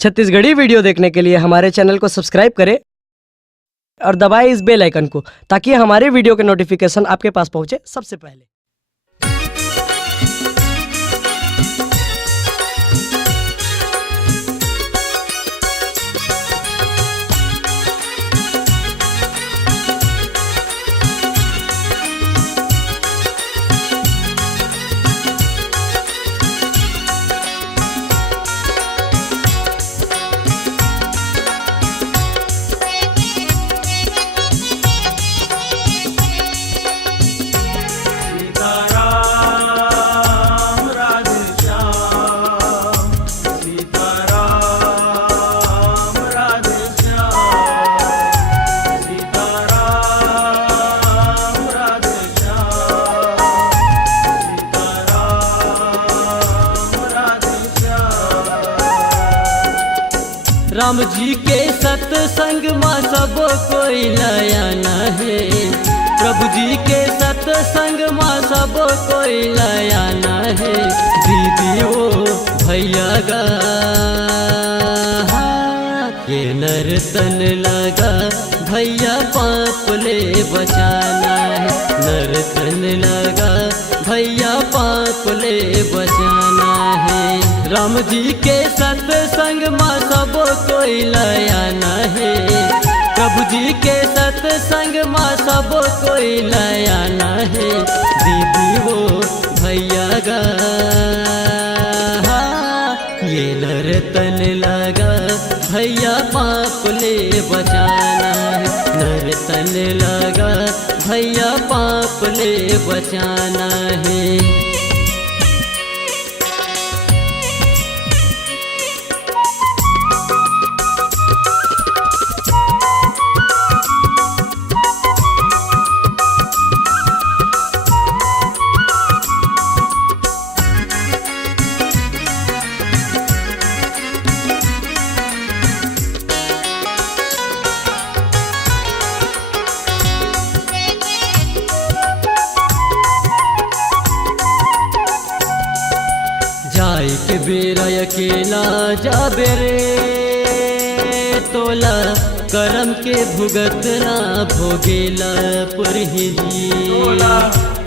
छत्तीसगढ़ी वीडियो देखने के लिए हमारे चैनल को सब्सक्राइब करें और दबाएं इस बेल आइकन को ताकि हमारे वीडियो के नोटिफिकेशन आपके पास पहुंचे सबसे पहले। राम जी के सत्संग माँ सब कोई लाया न है। प्रभु जी के सत्संग माँ सब कोई लाया न है। दीदी ओ भैया गा ये नर्तन लगा भैया पाप ले बचाना है। नर्तन लगा भैया पाप ले बचाना है। राम जी के सत्संग माँ सब कोई लाया न है। प्रभु जी के सत्संग माँ सब कोई लाया न है। दीदी वो भैया गा ये नर्तन लगा भैया पाप ले बचाना है। नर्तन लगा भैया पाप ले बचाना है। जाय के बेरा अकेला जाबे रे तोला करम के भुगतना भोगेला परही जी। तोला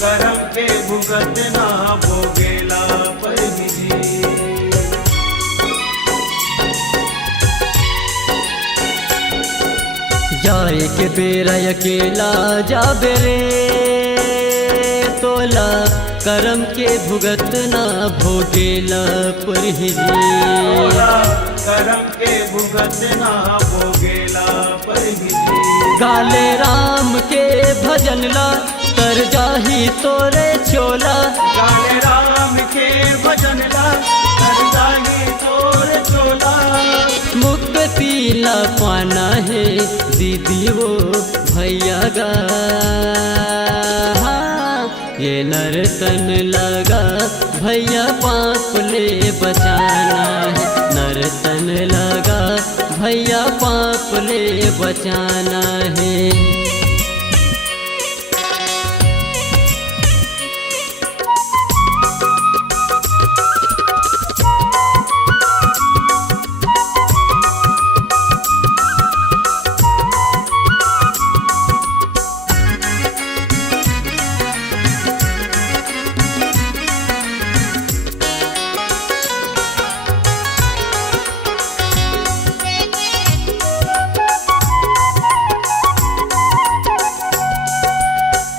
करम के भुगतना भोगेला परही जी। जाय के बेरा अकेला जाबे रे तोला करम के भुगतना भोगेला परही जी। करम के भुगतना भोगेला परही जी। गाले राम के भजन ला कर जाही तोरे चोला। गाले राम के भजन ला कर जाही तोरे चोला। मुक्ति ला पाना है दीदी वो भैया गा ये नर्तन लगा भैया पाप ले बचाना है। नर्तन लगा भैया पाप ले बचाना है।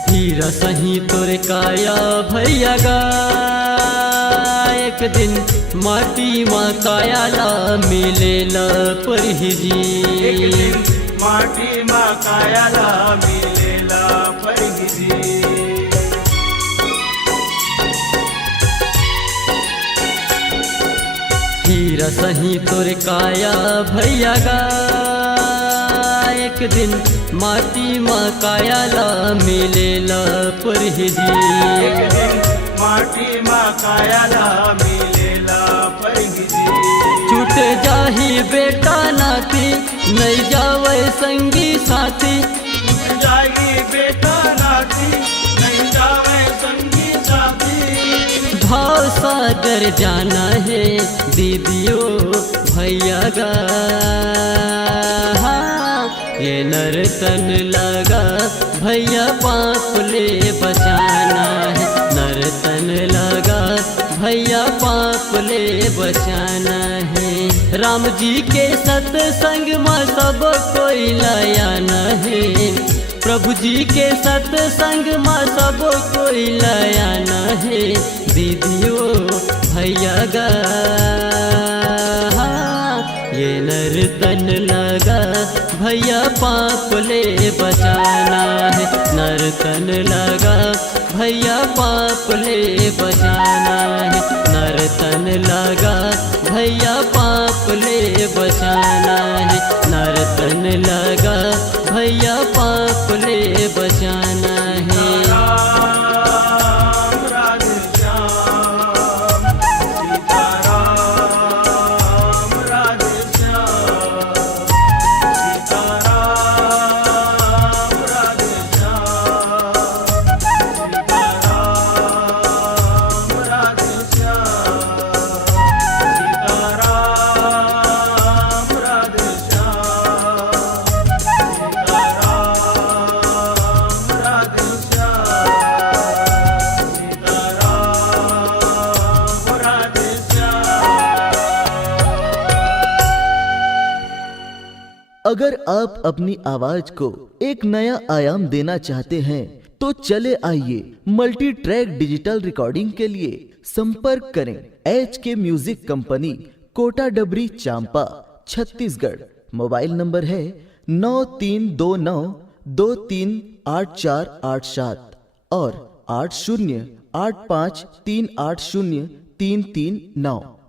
हीरा सही तोरे काया भैया गा एक दिन माटी माँ काया ला मिलेला परही जी। एक दिन माटी माँ काया ला मिलेला परही जी। हीरा सही तोरे काया भैया गा एक दिन माटी माँ काया ला मिलेला परही जी। एक दिन माटी माँ काया ला मिलेला परही जी। छूट जाही बेटा नाती नहीं जावे संगी साथी। जागी बेटा नाती नहीं जावे संगी साथी। भाव सा सागर जाना है दीदियों भैया गा। ये नर्तन लगा भैया पाप ले बचाना है, नर्तन लगा भैया पाप ले बचाना है। राम जी के सत्संग में सब कोई लायाना है, प्रभु जी के सत्संग में सब कोई लायाना है दीदियों भैया गा। ये नर्तन लगा भैया पाप ले बचाना है, नर्तन लगा भैया पाप ले बचाना है, नर्तन लगा भैया पाप ले बचाना है, नर्तन लगा भैया पाप ले बचाना है। राम राधे श्याम, सीताराम राधे श्याम, सीताराम राधे श्याम, सीताराम राधे श्याम, सीताराम राधे श्याम, सीताराम राधे श्याम, सीताराम राधे श्याम। अगर आप अपनी आवाज को एक नया आयाम देना चाहते हैं तो चले आइए मल्टी ट्रैक डिजिटल रिकॉर्डिंग के लिए संपर्क करें HK म्यूजिक कंपनी, कोटा डबरी, चांपा, छत्तीसगढ़। मोबाइल नंबर है 9329238487 और 8085380339।